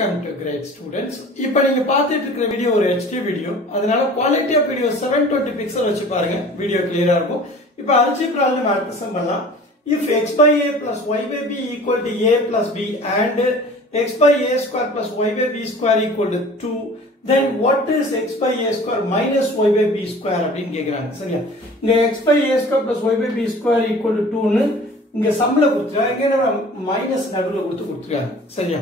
Welcome to Great Students. இப்போ நீங்க பார்த்துட்டு இருக்கிற வீடியோ ஒரு HD வீடியோ. அதனால குவாலிட்டி ஆஃப் வீடியோ 720 பிக்சல் வச்சு பாருங்க. வீடியோ கிளியரா இருக்கும். இப்போ அல்ஜிப்ரால நம்ம அடுத்து சம் பண்ணலாம். If x by a plus y by b equal to a plus b and x by a square plus y by b square equal to 2, then what is x by a square minus y by b square அப்படினு கேக்குறாங்க. சரியா? இங்க x by a square plus y by b square equal to 2 னு இங்க சம்ல கொடுத்திருக்காங்க. இங்க நம்ம minus நடுவுல கொடுத்திருக்காங்க. சரியா?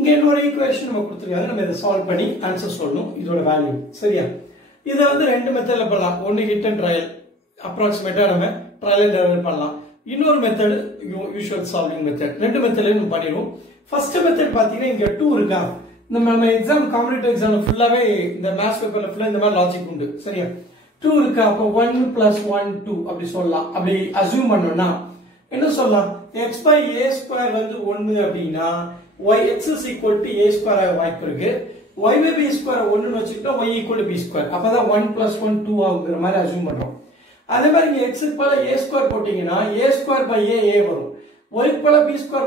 இங்க இன்னொரு ஈக்குவேஷன் நம்ம கொடுத்திருக்காங்க. நம்ம இத சால்வ் பண்ணி ஆன்சர் சொல்லணும். இதோட வேல்யூ. சரியா? இத வந்து ரெண்டு மெத்தட்ல பண்ணலாம். ஒன்னு ஹிட் அண்ட் ட்ரையல். அப்ராக்ஸிமேட்டா நம்ம ட்ரையல் அண்ட் எரர் பண்ணலாம். இன்னொரு மெத்தட் யூசுவல் சால்விங் மெத்தட். ரெண்டு மெத்தட்லயும் நம்ம பண்ணிடுவோம். ஃபர்ஸ்ட் மெத்தட் பாத்தீங்கன்னா இங்க 2 இருக்கா? நம்ம எக்ஸாம் காம்படிட்டிவ் எக்ஸாம்ல ஃபுல்லாவே இந்த மேத்ஸ் பேப்பர்ல ஃபுல்லா இந்த மாதிரி லாஜிக் உண்டு. சரியா? 2 இருக்கா? அப்ப 1 + 1 2 அப்படி சொல்லலாம். அப்படி அஸ்யூம் பண்ணோம்னா என்ன சொல்லலாம்? x by a square வந்து 1 அப்படினா x is equal to a square ஆக வாய்ப்பு இருக்கு. y by b square 1 னு வச்சுக்கிட்டா y equal to b square. அப்பதான் 1 + 1 2 ஆகுங்கிற மாதிரி அஸ்யூம் பண்றோம். அதே மாதிரி இங்க x க்கு பதிலா a square போட்டீங்கன்னா a square by a வரும். y க்கு பதிலா b square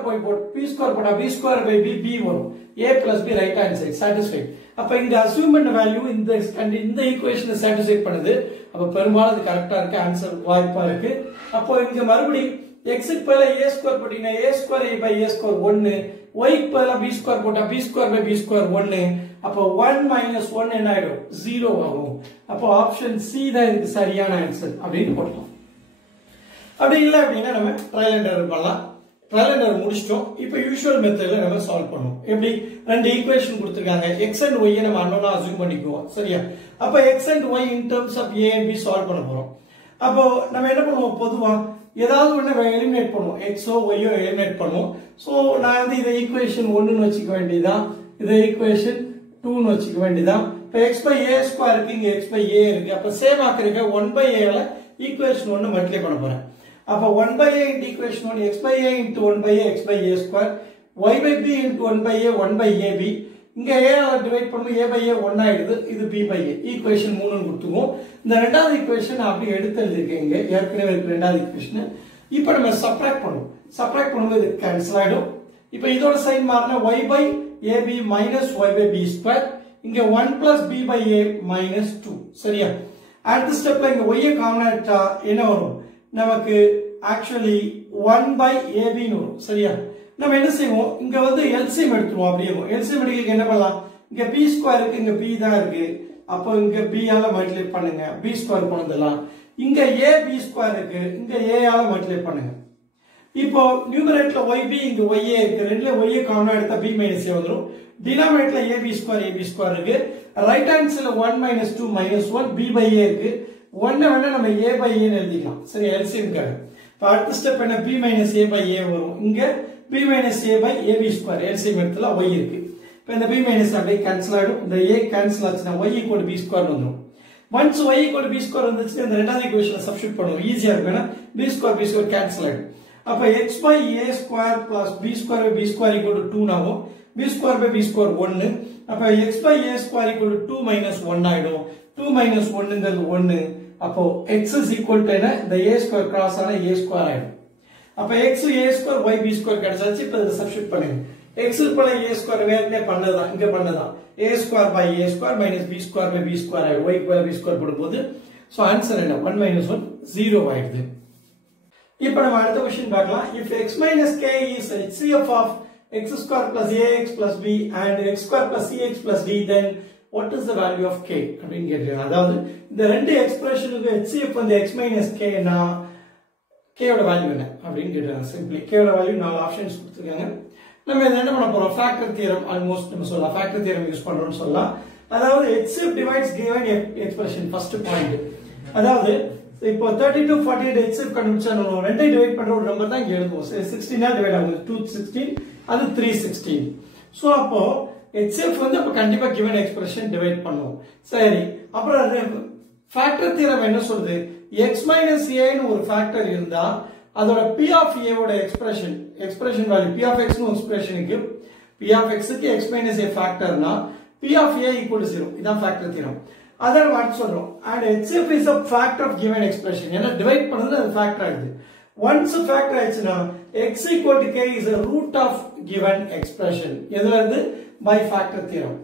b square போட்டா b square by b வரும். a plus b right hand side satisfied. அப்ப இங்க அஸ்யூம் பண்ண வேல்யூ இந்த ஈக்குவேஷனை satisfy பண்ணுது. அப்ப பெரும்பாலும் அது கரெக்ட்டா இருக்கு. ஆன்சர் வாய்ப்பா இருக்கு. அப்போ இங்க மறுபடியும் x க்கு பதிலா a square போட்டீங்கன்னா a square by a square 1, y க்கு பதிலா b square போட்டா b square by b square 1. அப்ப 1 - 1 என்ன ஆயிடும்? 0 ஆகும். அப்ப ஆப்ஷன் C தான் இதுக்கு சரியான ஆன்சர் அப்படினு போடலாம். அப்படி இல்ல அப்படினா நம்ம ட்ரையல் அண்ட் எரர் பண்ணலாம். ட்ரையல் அண்ட் எரர் முடிச்சிட்டோம். இப்போ யூசுவல் மெத்தட்ல நம்ம சால்வ் பண்ணுவோம். எப்படி? ரெண்டு ஈக்குவேஷன் கொடுத்திருக்காங்க. x and y நம்ம அன்னோனா அஸ்யூம் பண்ணிக்குவோம். சரியா? அப்ப x and y in terms of a and b solve பண்ண போறோம். அப்போ நம்ம என்ன பண்ணுவோம்? பொதுவா ஏதாவது ஒண்ணு எலிமினேட் பண்ணுவோம். x ஓ y ஓ எலிமினேட் பண்ணுவோம். சோ நான் வந்து இத ஈக்குவேஷன் 1 னு வச்சுக்க வேண்டியதுதான். இத ஈக்குவேஷன் 2 னு வச்சுக்க வேண்டியதுதான். இப்ப x by a ஸ்கொயர் இருக்கு, இங்க x by a இருக்கு. அப்ப சேம் ஆக்குறீங்க 1 by a ல ஈக்குவேஷன் 1 மல்டிப்ளை பண்ண போறேன். அப்ப 1 by a into equation 1 x by a into 1 by a x by a square y by b into 1 by a 1 by ab. இங்க a ஆல divide பண்ணும்போது a by a 1 ஆயிடுது. இது b by a. Equation 3 னு கொடுத்துவோம். இந்த இரண்டாவது equation அப்படி எடுத்து எழுதிருக்கேன். இங்க ஏற்கனவே இருக்க இரண்டாவது ஈக்குவேஷன். இப்போ நம்ம சப்ட்ராக்ட் பண்ணுவோம். சப்ட்ராக்ட் பண்ணும்போது இது கேன்சல் ஆயிடும். இப்போ இதோட சைன் மாறினா y by ab minus y by b square. இங்க 1 plus b by a minus 2. சரியா? அடுத்த ஸ்டெப்ல இங்க y காமனா எடுத்தா என்ன வரும்? நமக்கு ஆக்சுவலி 1 by ab னு வரும். சரியா? நம்ம என்ன செய்வோம்? இங்க வந்து LCM எடுத்துவோம். அப்படியே LCM எடுக்க என்ன பண்ணலாம்? இங்க b ஸ்கொயர் இருக்கு, இங்க b தான் இருக்கு. அப்போ இங்க b ஆல மல்டிப்ளை பண்ணுங்க. b ஸ்கொயர் போனதெல்லாம் இங்க ab ஸ்கொயர் இருக்கு, இங்க a ஆல மல்டிப்ளை பண்ணுங்க. இப்போ நியூமரேட்டர்ல yb இங்க ya இருக்கு. ரெண்டுல y காமனா எடுத்தா b a வந்துரும். டினாமினேட்டர்ல ab ஸ்கொயர் இருக்கு. ரைட் ஹேண்ட் சைடுல 1 - 2 - 1 b by a இருக்கு. 1 வேணா நம்ம a by a னு எழுதிக்கலாம். சரி, LCM காக. இப்ப அடுத்த ஸ்டெப் என்ன? b - a by a வரும். இங்க b - a by ab square. LCM எடுத்தல y இருக்கு. இப்ப இந்த b - அப்படியே கேன்சல் ஆயிடும். இந்த a கேன்சல் ஆச்சுனா y = b ஸ்கொயர் வந்துரும். once y = b ஸ்கொயர் வந்துச்சு, இந்த இரண்டாவது ஈக்குவேஷனை சப்ஸ்டிட்யூட் பண்ணுவோம். ஈஸியா இருக்குனா b ஸ்கொயர் கேன்சல் ஆயிடும். அப்ப x by a square plus b square by b square equal to 2 ஆகும். b square by b square 1. அப்ப x by a square equal to 2 - 1 ஆயிடும். 2 - 1ங்கிறது 1. அப்போ x is equal to என்ன? இந்த a square cross ஆன a square ஆயிடும். அப்ப x a square y b square கிடைச்சாச்சு. இப்ப இத சப்ஸ்டிட்யூட் பண்ணுங்க. x க்கு பதிலா a square வேறனே பண்ணதா, இங்க பண்ணதா. a square by a square minus b square by b square ஆயிடும். y க்கு பதிலா b square போடும்போது சோ ஆன்சர் என்ன? 1 - 1 0 ஆயிடுது. இப்போ நம்ம அடுத்த क्वेश्चन பார்க்கலாம். if x minus k is HCF of x square plus ax plus b and x square plus cx plus d, then what is the value of k அப்படினு கேக்குறாங்க. அதாவது இந்த ரெண்டு எக்ஸ்பிரஷனுக்கு HCF வந்து x minus k னா k ஓட value என்ன அப்படினு கேக்குறாங்க. சிம்பிளி k ஓட வேல்யூ நாலு ஆப்ஷன்ஸ் கொடுத்திருக்காங்க. நம்ம இத என்ன பண்ண போறோம்? ஃபேக்டர் தியரம் ஆல்மோஸ்ட் நம்ம சொல்லலாம். ஃபேக்டர் தியரம் யூஸ் பண்றோம்னு சொல்லலாம். அதாவது HCF divides given expression first point. அதாவது இப்போ 32 48 HCF கண்டுபிடிச்சா நம்ம ரெண்டை டிவைட் பண்ற ஒரு நம்பர் தான் இங்க எழுதுவோம். 16 ஆ டிவைட் ஆகும். 216 அது 316. சோ அப்போ HCF வந்து அப்ப கண்டிப்பா given expression டிவைட் பண்ணுவோம். சரி, அப்புறம் ஃபேக்டர் தியரம் என்ன சொல்லுது? x minus a னு ஒரு ஃபேக்டர் இருந்தா அதோட p of a ஓட expression value p of x னு எக்ஸ்பிரஷனுக்கு p of x க்கு x minus a ஃபேக்டர்னா p of a equal to 0. இதான் ஃபேக்டர் தியரம். அத வாட் சொல்றோம்? and HCF is a factor of given expression. ஏன்னா divide பண்ணது அது factor ஆகுது. once factor ஆயிடுச்சுனா x equal to k is a root of given expression. எதுல இருந்து by factor theorem.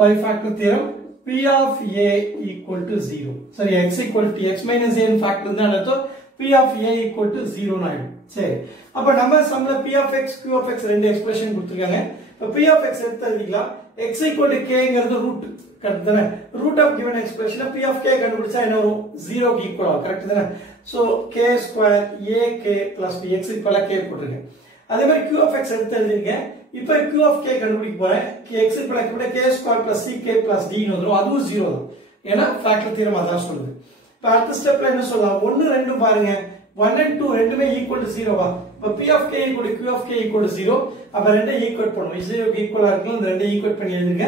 By factor theorem p of a equal to 0. சரி x equal to x minus a factor தான் அர்த்தம் p of a equal to 0 னு ஆயிடும். சரி அப்ப நம்ம சம்ல p of x q of x ரெண்டு எக்ஸ்பிரஷன் கொடுத்திருக்காங்க. இப்ப p of x எடுத்து எழுதிக்கலாம். x equal to k ங்கிறது ரூட் கரெக்ட் தானே? Root of given expression p of k கண்டுபிடிச்சா என்ன வரும்? 0 க்கு ஈக்குவல் ஆகும் கரெக்ட் தானே? So k square ak plus b x equal k போட்டுருங்க. அதே மாதிரி q of x எடுத்து எழுதிங்க. இப்போ q of k கண்டுபிடிக்க போறேன். x ஈக்குவல் கூட k square plus ck plus d ன்னு வரும். அதுவும் 0 தான். ஏன்னா ஃபேக்டர் தியரம் அதான் சொல்லுது. இப்ப அடுத்த ஸ்டெப்ல என்ன சொல்லலாம்? 1 2 பாருங்க. 1 and 2 ரெண்டுமே ஈக்குவல் டு 0 வா? இப்ப p of k equal to q of k equal to 0. அப்ப ரெண்டை ஈக்குவேட் பண்ணுவோம். 0 க்கு ஈக்குவலா இருக்கும். இந்த ரெண்டை ஈக்குவேட் பண்ணி எழுதுங்க.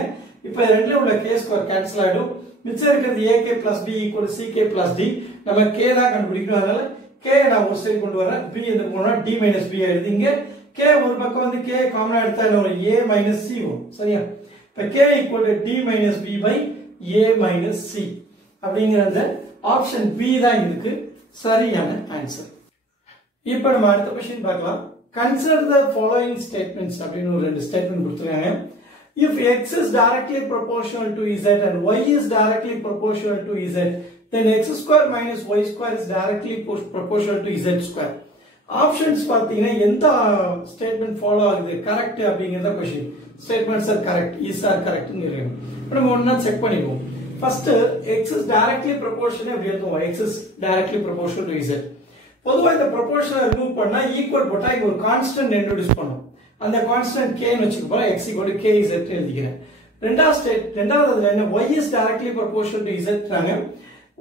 இப்ப ரெண்டுல உள்ள k ஸ்கொயர் கேன்சல் ஆயிடும். மிச்சம் இருக்கிறது ak plus b equal to ck plus d. நம்ம k தான் கண்டுபிடிக்கணும். அதனால k நான் ஒரு சைடு கொண்டு வரேன். b இந்த போனா d minus b எழுதிங்க. k ஒரு பக்கம் வந்து k காமனா எடுத்தா என்ன வரும்? a minus c வரும். சரியா? இப்ப k equal to d minus b by a minus c. அப்படிங்கறது ஆப்ஷன் b தான் இதுக்கு சரியான ஆன்சர். இப்போ நம்ம அடுத்த क्वेश्चन பார்க்கலாம். Consider the following statements அப்படினு ஒரு ரெண்டு ஸ்டேட்மென்ட் கொடுத்திருக்காங்க. If x is directly proportional to z and y is directly proportional to z, then x square minus y square is directly proportional to z square. Options பாத்தீங்கன்னா எந்த statement follow ஆகுது correct அப்படிங்கறத question. Statements are correct, is are கரெக்ட்னு இருக்கு. இப்போ நம்ம ஒண்ணா check பண்ணிடுவோம். First x is directly proportional அப்படி எழுதுவோம். x is directly proportional to z. பொதுவா இந்த ப்ரொபோர்ஷனை ரிமூவ் பண்ணா ஈக்குவல் போட்டா இங்க ஒரு கான்ஸ்டன்ட் இன்ட்ரோ듀ஸ் பண்ணோம். அந்த கான்ஸ்டன்ட் k ன்னு வெச்சுக்க போறோம். x = k z எழுதிக்கிறேன். ரெண்டாவது என்ன y is directly proportional to z றாங்க.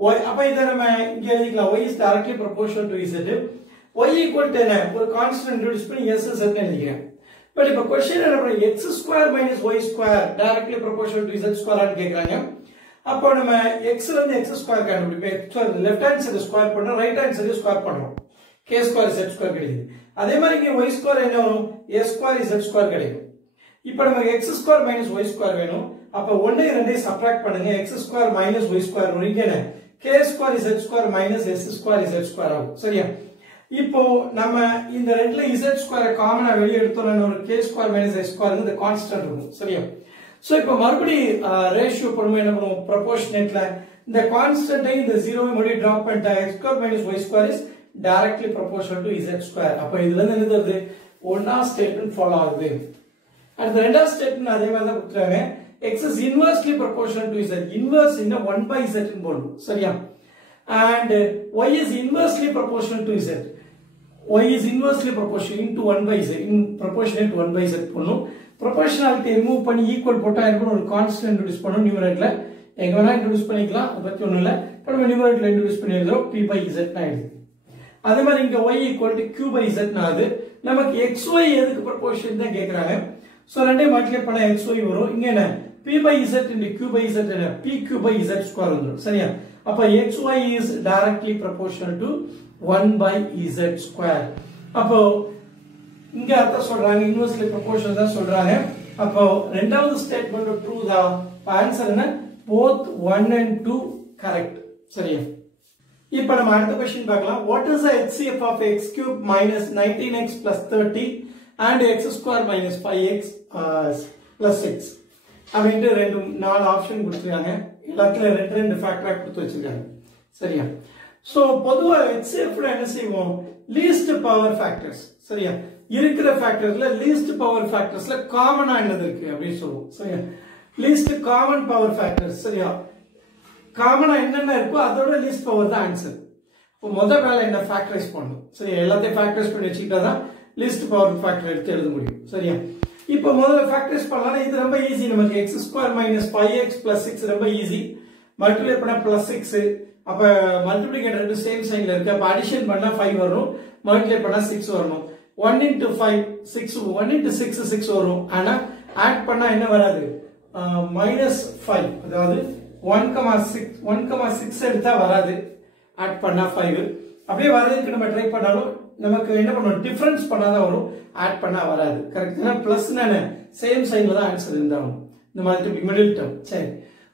y அப்ப இத நம்ம இங்க எழுதிக்கலாம். y is directly proportional to z. y equal to என்ன? ஒரு கான்ஸ்டன்ட் இன்ட்ரோ듀ஸ் பண்ணி s z ன்னு எழுதிக்கிறேன். பட் இப்ப क्वेश्चन என்ன பண்றோம்? x square minus y square directly proportional to z square ன்னு கேக்குறாங்க. அப்போ நம்ம x ல இருந்து x ஸ்கொயர் கண்டுபிடிப்போம். லெஃப்ட் ஹேண்ட் சைடு ஸ்கொயர் பண்றோம், ரைட் ஹேண்ட் சைடு ஸ்கொயர் பண்றோம். k ஸ்கொயர் z ஸ்கொயர் கிடைக்குது. அதே மாதிரி இங்க y ஸ்கொயர் என்ன வரும்? a ஸ்கொயர் z ஸ்கொயர் கிடைக்கும். இப்போ நமக்கு x square minus y square வேணும். அப்ப 1 2 சப்ட்ராக்ட் பண்ணுங்க. x square minus y square வரும். இங்க என்ன? k square z square minus s square z square ஆகும். சரியா? இப்போ நம்ம இந்த ரெண்டுல z ஸ்கொயரை காமனா வெளிய எடுத்தோம்னா ஒரு k square minus s square இந்த கான்ஸ்டன்ட் இருக்கும். சரியா? சோ இப்போ மறுபடி ரேஷியோ பண்ணும்போது என்ன பண்ணுவோம்? ப்ரொபோர்ஷனேட்ல இந்த கான்ஸ்டன்ட்டை இந்த 0 மறுபடி டிராப் பண்ணிட்டா x square minus y square is directly proportional to z square. அப்ப இதுல இருந்து என்ன வருது? ஒண்ணா ஸ்டேட்மென்ட் ஃபாலோ ஆகுது. அடுத்த ரெண்டாவது ஸ்டேட்மென்ட் அதே மாதிரி தான் கொடுத்திருக்காங்க. x is inversely proportional to z. Inverse என்ன 1 by z ன்னு போடணும். சரியா? and y is inversely proportional to z. y is inversely proportional into 1 by z. in proportionate to 1 by z போடணும். proportionality ரிமூவ் பண்ணி ஈக்குவல் போட்டா இருக்கும் ஒரு constant introduce பண்ணனும். நியூமரேட்டர்ல எங்க வேணா இன்ட்ரோ듀ஸ் பண்ணிக்கலாம். அத பத்தி ஒண்ணும் இல்ல. இப்போ நம்ம நியூமரேட்டர்ல இன்ட்ரோ듀ஸ் பண்ணி எழுதுறோம் p by z ன்னு ஆயிடுது. அதே மாதிரி இங்க y equal to q by z னாது நமக்கு xy எதுக்கு ப்ரொபோர்ஷன் தான் கேக்குறாங்க. சோ ரெண்டையும் மல்டிப்ளை பண்ணா xy வரும். இங்க என்ன? p by z into q by z என்ன? pq by z ஸ்கொயர் வந்துரும். சரியா? அப்ப xy is directly proportional to 1 by z square. அப்போ இங்க அர்த்தம் சொல்றாங்க இன்வெர்ஸ்லி ப்ரொபோர்ஷனல் தான் சொல்றாங்க. அப்போ ரெண்டாவது ஸ்டேட்மென்ட் ட்ரூ தான். ஆன்சர் என்ன? both 1 and 2 correct. சரியா? இப்போ நம்ம அடுத்த क्वेश्चन பார்க்கலாம். What is the HCF of x cube minus 19x plus 30 and x square minus 5x plus 6? அப்படின்ட்டு ரெண்டு நாலு ஆப்ஷன் கொடுத்திருக்காங்க. எல்லாத்துல ரெண்டு ஃபேக்டரா கொடுத்து வச்சிருக்காங்க. சரியா? சோ பொதுவா HCF ல என்ன செய்வோம்? Least power factors. சரியா? இருக்கிற ஃபேக்டர்ஸ்ல லீஸ்ட் பவர் ஃபேக்டர்ஸ்ல காமனா என்னது இருக்கு அப்படி சொல்லுவோம். சரியா? Least common power factors. சரியா? காமனா என்னென்ன இருக்கோ அதோட லீஸ்ட் பவர் தான் ஆன்சர். இப்போ முதல் வேலை என்ன? ஃபேக்டரைஸ் பண்ணணும். சரி, எல்லாத்தையும் ஃபேக்டரைஸ் பண்ணி வச்சுக்கிட்டா தான் லீஸ்ட் பவர் ஃபேக்டர் எடுத்து எழுத முடியும். சரியா? இப்போ முதல்ல ஃபேக்டரைஸ் பண்ணலாம். இது ரொம்ப ஈஸி. நமக்கு x square minus 5x plus 6 ரொம்ப ஈஸி. மல்டிப்ளை பண்ணா பிளஸ் 6. அப்ப மல்டிப்ளிகேட்டர் ரெண்டு சேம் சைன்ல இருக்கு. அப்ப அடிஷன் பண்ணா 5 வரும். மல்டிப்ளை பண்ணா 6 வரணும். 1 into 5 6 1 into 6 6 வரும். ஆனா ஆட் பண்ணா என்ன வராது? -5. அதாவது 1,6 எடுத்தா வராது. ஆட் பண்ணா 5. அப்படியே வரதுக்கு நம்ம ட்ரை பண்ணாலும் நமக்கு என்ன பண்ணணும்? டிஃபரன்ஸ் பண்ணாதான் வரும். ஆட் பண்ணா வராது. கரெக்ட்டா? பிளஸ் என்ன? சேம் சைன்ல தான் ஆன்சர் இருந்தாலும் இந்த மாதிரி மிடில் டேர்ம். சரி,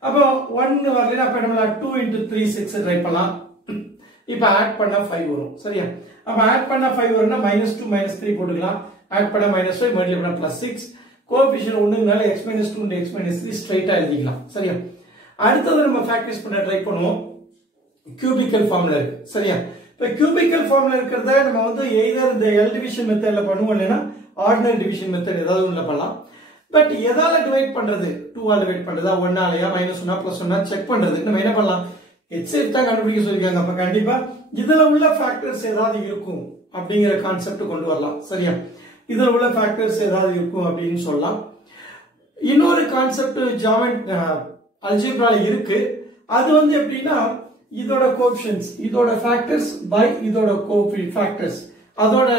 அப்போ 1 வரலனா அப்ப நம்ம 2 into 3 6 ட்ரை பண்ணலாம். இப்போ ஆட் பண்ணா 5 வரும். சரியா? அப்ப ஆட் பண்ணா 5 வரும்னா -2 -3 போட்டுக்கலாம். ஆட் பண்ணா -5 மல்டிப்ளை பண்ணா +6. கோஎஃபிஷியன்ட் 1ங்கனால x - 2 into x - 3 ஸ்ட்ரைட்டா எழுதிக்கலாம். சரியா? அடுத்து நம்ம ஃபேக்டரைஸ் பண்ண ட்ரை பண்ணுவோம். கியூபிக்கல் ஃபார்முலா இருக்கு. சரியா? இப்ப கியூபிக்கல் ஃபார்முலா இருக்கிறத நம்ம வந்து எய்தர் இந்த L டிவிஷன் மெத்தட்ல பண்ணுவோம் இல்லனா ஆர்டினரி டிவிஷன் மெத்தட் ஏதாவது ஒண்ணுல பண்ணலாம். பட் எதால டிவைட் பண்றது? 2 ஆல டிவைட் பண்றதா 1 ஆலயா -1 +1 செக் பண்றது. நம்ம என்ன பண்ணலாம்? HCF தான் கண்டுபிடிக்க சொல்லிருக்காங்க. அப்ப கண்டிப்பா இதுல உள்ள ஃபேக்டர்ஸ் ஏதாவது இருக்கும் அப்படிங்கிற கான்செப்ட் கொண்டு வரலாம். சரியா? இதுல உள்ள ஃபேக்டர்ஸ் ஏதாவது இருக்கும் அப்படின்னு சொல்லலாம். இன்னொரு கான்செப்ட் அல்ஜீப்ரால இருக்கு. அது வந்து எப்படின்னா இதோட கோஎஃபிஷியன்ட்ஸ், இதோட ஃபேக்டர்ஸ் பை இதோட ஃபேக்டர்ஸ், அதோட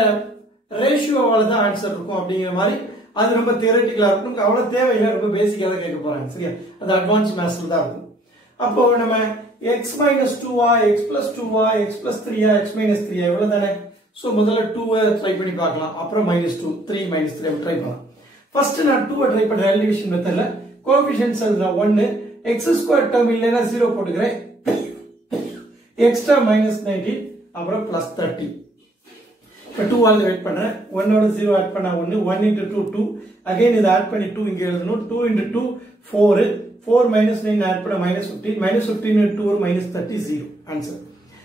ரேஷியோவால தான் ஆன்சர் இருக்கும் அப்படிங்கிற மாதிரி. அது ரொம்ப தியரட்டிக்கலா இருக்கும். அவ்வளவு தேவையில்லை, ரொம்ப பேசிக்கா தான் கேட்க போறாங்க. சரியா? அது அட்வான்ஸ் மேத்ஸ்ல தான் இருக்கும். அப்போ நம்ம x - 2a x + 2a x + 3a x - 3a எவ்வளவு தானே? சோ முதல்ல 2 ட்ரை பண்ணி பார்க்கலாம். அப்புறம் -2 3 -3 ட்ரை பண்ணலாம். ஃபர்ஸ்ட் நான் 2 ட்ரை பண்றேன். L டிவிஷன் மெத்தட்ல கோஎஃபிஷியன்ட்ஸ் எழுதுறேன். 1 x² டேர்ம் இல்லனா 0 போட்டுக்கிறேன். எக்ஸ்ட்ரா -19 அப்புறம் +30. இப்ப 2 ஆல் டிவைட் பண்றேன். 1 ஓட 0 ஆட் பண்ணா 1 1 into 2 2 அகைன் இத ஆட் பண்ணி 2 இங்க எழுதணும். 2 into 2 4 4 -9 ஆட் பண்ணா -15 -15 into 2 -30 0 ஆன்சர்.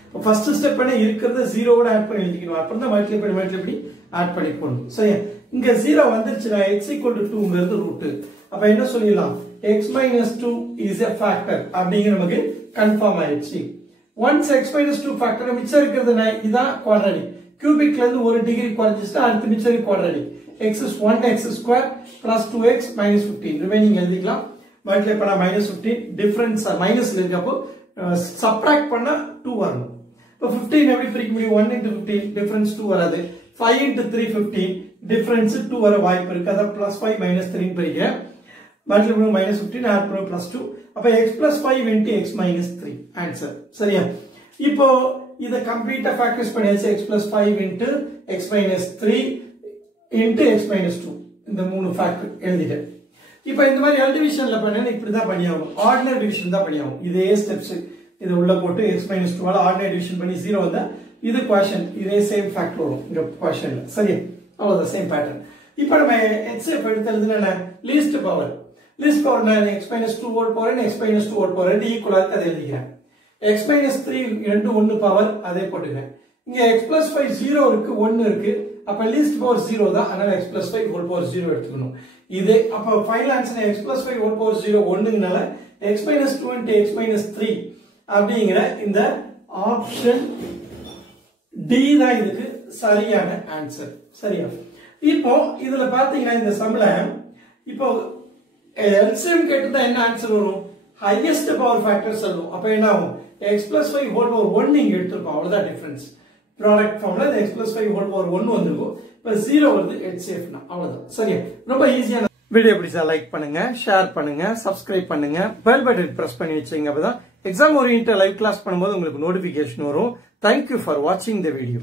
இப்போ ஃபர்ஸ்ட் ஸ்டெப் பண்ண இருக்கிறத 0 ஓட ஆட் பண்ணி எழுதிக்கணும். அப்புறம் தான் மல்டிப்ளை பண்ணி ஆட் பண்ணி போடணும். சரியா? இங்க 0 வந்துருச்சுனா x = 2ங்கிறது ரூட். அப்ப என்ன சொல்லிடலாம்? x - 2 is a factor அப்படிங்க நமக்கு கன்ஃபார்ம் ஆயிடுச்சு. once x - 2 ஃபேக்டர் மிச்சம் இருக்குதுனா இதான் குவாட்ராட்டிக். கியூபிக்ல இருந்து 1 டிகிரி குறைஞ்சிட்டா அடுத்து மிச்சம் quadratic. x is 1x² plus 2x minus 15 remaining எழுதிக்கலாம். மல்டிப்ளை பண்ணா -15 டிஃபரன்ஸ் மைனஸ்ல இருக்கப்போ சப்ட்ராக்ட் பண்ணா 2 வரணும். இப்போ 15 எப்படி பிரிக்க முடியும்? 1 into 15 டிஃபரன்ஸ் 2 வராது. 5 into 3 15 டிஃபரன்ஸ் 2 வர வாய்ப்பு இருக்கு. அத +5 -3 ன்னு பிரிக்கிறேன். மல்டிப்ளை பண்ணா -15 ஆட் பண்ணா +2. அப்ப x + 5 into x - 3 ஆன்சர். சரியா? இப்போ இத கம்ப்ளீட்டா ஃபேக்டரைஸ் பண்ணியாச்சு. x + 5 into x - 3 into x - 2 இந்த மூணு ஃபேக்டர் எழுதிட்டேன். இப்போ இந்த மாதிரி L டிவிஷன்ல பண்ணேன்னா இப்படி தான் பண்ணியாகும். ஆர்டினரி டிவிஷன் தான் பண்ணியாகும். இதே ஸ்டெப்ஸ் இது உள்ள போட்டு x - 2 ஆல ஆர்டினரி டிவிஷன் பண்ணி 0 வந்தா இது குவேஷன் இதே சேம் ஃபேக்டர் வரும் இந்த குவேஷன்ல. சரியா? அவ்வளவுதான் சேம் பேட்டர்ன். இப்போ நம்ம HCF எடுத்து எழுதுனா லீஸ்ட் பவர் நான் x - 2 whole power and x - 2 whole power ரெண்டு ஈக்குவலா இருக்கு அதை எழுதிக்கிறேன். x - 3 ரெண்டு 1 பவர் அதே போட்டுக்கிறேன். இங்க x + 5 0 இருக்கு 1 இருக்கு. அப்ப லீஸ்ட் பவர் 0 தான். அதனால x + 5 whole power 0 எடுத்துக்கணும். இது அப்ப final answer x + 5 whole power 0 1ங்கனால x - 2 into x - 3 அப்படிங்கற இந்த ஆப்ஷன் D தான் இதுக்கு சரியான ஆன்சர். சரியா? இப்போ இதுல பாத்தீங்கன்னா இந்த சம்ல இப்போ LCM கேட்டா என்ன ஆன்சர் வரும்? ஹையஸ்ட் பவர் ஃபேக்டர் சொல்லுவோம். அப்ப என்ன ஆகும்? x + 5 whole power 1 நீங்க எடுத்துப்போம். அவ்வளவுதான் டிஃபரன்ஸ். ப்ராடக்ட் ஃபார்ம்ல x + 5 whole power 1 வந்திருக்கும். இப்ப 0 வருது HCF னா அவ்வளவுதான். சரியா? ரொம்ப ஈஸியான வீடியோ பிடிச்சா லைக் பண்ணுங்க, ஷேர் பண்ணுங்க, சப்ஸ்கிரைப் பண்ணுங்க, பெல் பட்டன் பிரஸ் பண்ணி வச்சீங்க. அப்பதான் எக்ஸாம் ஓரியன்டட் லைவ் கிளாஸ் பண்ணும்போது உங்களுக்கு நோட்டிபிகேஷன் வரும். Thank you for watching the video.